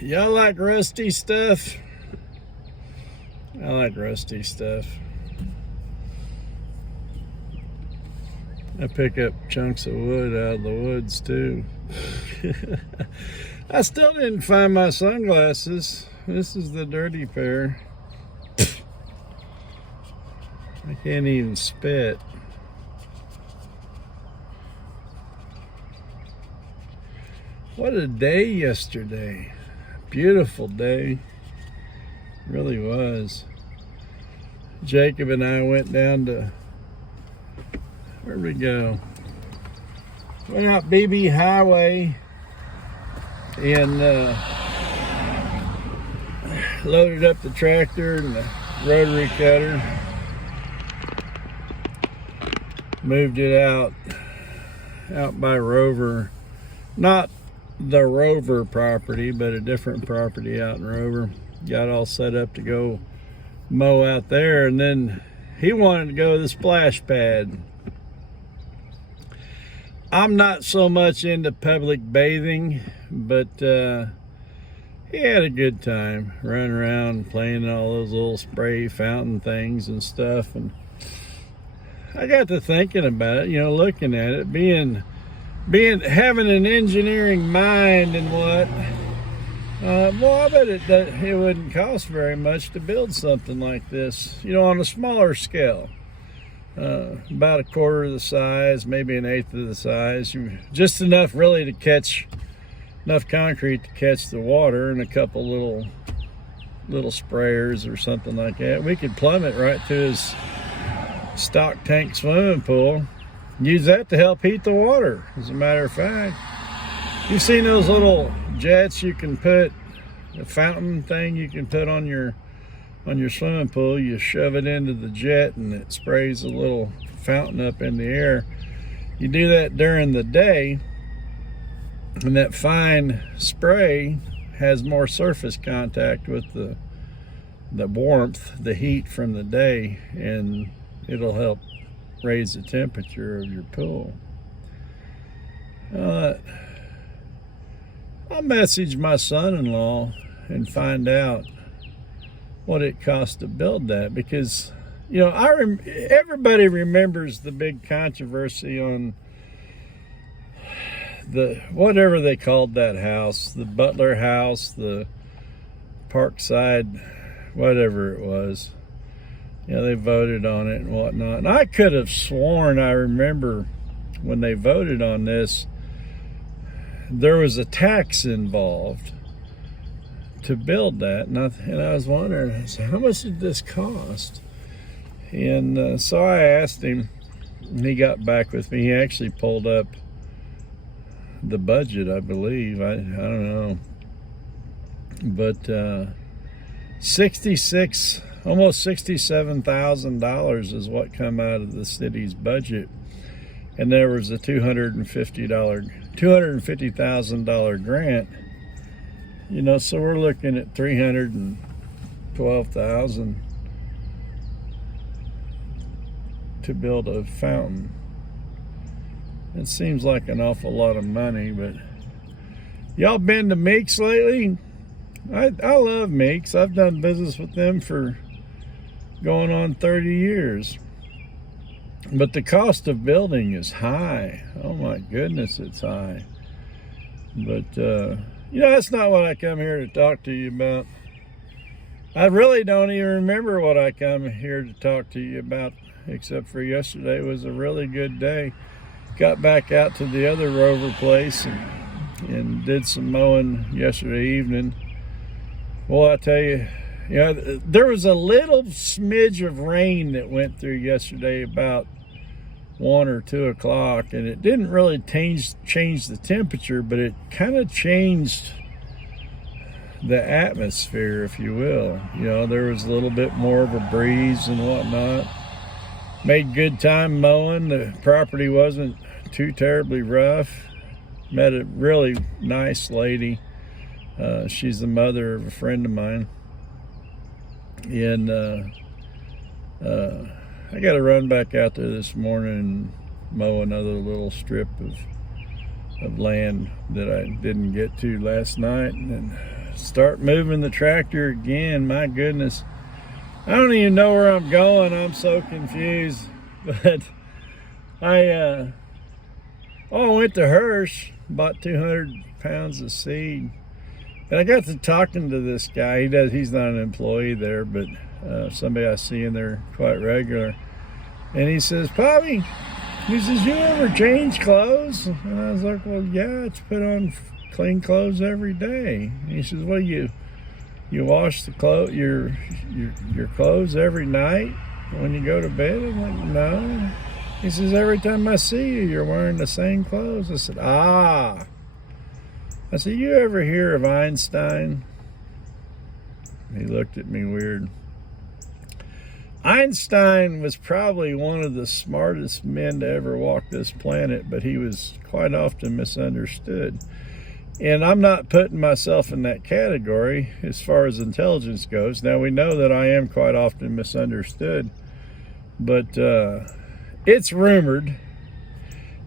Y'all like rusty stuff? I like rusty stuff. I pick up chunks of wood out of the woods too. I still didn't find my sunglasses. This is the dirty pair. I can't even spit. What a day yesterday. Beautiful day. Really was. Jacob and I went down to, where'd we go? Went out BB Highway and loaded up the tractor and the rotary cutter. Moved it out by Rover. Not the Rover property, but a different property out in Rover. Got all set up to go mow out there, and then he wanted to go to the splash pad. I'm not so much into public bathing, but he had a good time running around playing all those little spray fountain things and stuff. And I got to thinking about it, looking at it, having an engineering mind and what. Well, I bet it wouldn't cost very much to build something like this, on a smaller scale. About a quarter of the size, maybe an eighth of the size. Just enough really to catch, enough concrete to catch the water, and a couple little sprayers or something like that. We could plumb it right to his stock tank swimming pool. Use that to help heat the water, as a matter of fact. You've seen those little jets you can put, a fountain thing you can put on your swimming pool. You shove it into the jet and it sprays a little fountain up in the air. You do that during the day, and that fine spray has more surface contact with the warmth, the heat from the day, and it'll help raise the temperature of your pool. I'll message my son-in-law and find out what it costs to build that, because everybody remembers the big controversy on the whatever they called that house, the Butler House, the Parkside, whatever it was. They voted on it and whatnot. And I could have sworn I remember when they voted on this, there was a tax involved to build that. And I was wondering, how much did this cost? And so I asked him, and he got back with me. He actually pulled up the budget, I believe. I don't know. But almost $67,000 is what come out of the city's budget, and there was a $250,000 grant. So we're looking at $312,000 to build a fountain. It seems like an awful lot of money, but y'all been to Meeks lately? I love Meeks. I've done business with them for going on 30 years. But the cost of building is high. Oh my goodness, it's high. But, that's not what I come here to talk to you about. I really don't even remember what I come here to talk to you about, except for yesterday was a really good day. Got back out to the other Rover place and did some mowing yesterday evening. Well, I tell you, there was a little smidge of rain that went through yesterday about 1 or 2 o'clock, and it didn't really change the temperature, but it kind of changed the atmosphere, if you will. There was a little bit more of a breeze and whatnot. Made good time mowing. The property wasn't too terribly rough. Met a really nice lady. She's the mother of a friend of mine. And I got to run back out there this morning and mow another little strip of land that I didn't get to last night. And start moving the tractor again. My goodness. I don't even know where I'm going. I'm so confused. But I went to Hirsch, bought 200 pounds of seed. And I got to talking to this guy. He's not an employee there, but somebody I see in there quite regular. And he says, Bobby, he says, you ever change clothes? And I was like, well, yeah, it's put on clean clothes every day. And he says, well, you wash the your clothes every night when you go to bed? I'm like, no. He says, every time I see you, you're wearing the same clothes. I said, ah. I said, you ever hear of Einstein? He looked at me weird. Einstein was probably one of the smartest men to ever walk this planet, but he was quite often misunderstood. And I'm not putting myself in that category as far as intelligence goes. Now, we know that I am quite often misunderstood, but it's rumored,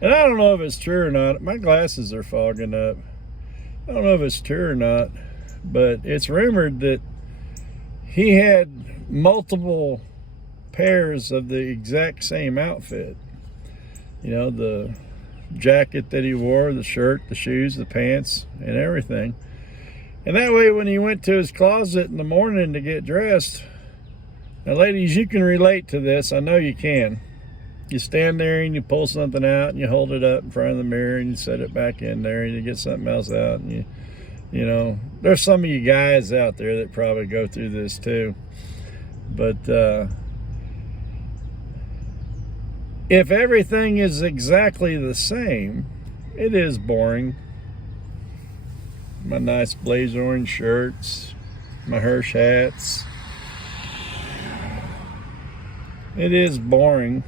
and I don't know if it's true or not. My glasses are fogging up. I don't know if it's true or not, but it's rumored that he had multiple pairs of the exact same outfit. You know, the jacket that he wore, the shirt, the shoes, the pants, and everything. And that way, when he went to his closet in the morning to get dressed, now ladies, you can relate to this. I know you can. You stand there and you pull something out and you hold it up in front of the mirror and you set it back in there and you get something else out, and you know, there's some of you guys out there that probably go through this too. But if everything is exactly the same, it is boring. My nice blaze orange shirts, my Hirsch hats. It is boring.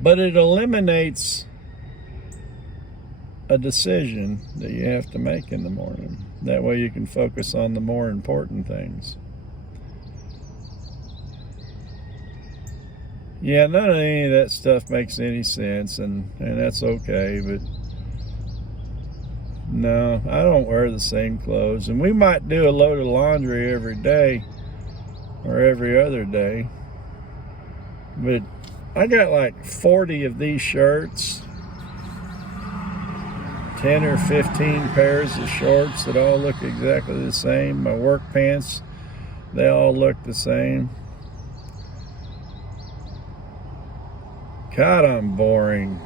But it eliminates a decision that you have to make in the morning. That way you can focus on the more important things. Yeah, none of any of that stuff makes any sense, and that's okay, but no, I don't wear the same clothes. And we might do a load of laundry every day or every other day, but I got like 40 of these shirts, 10 or 15 pairs of shorts that all look exactly the same. My work pants, they all look the same. God, I'm boring.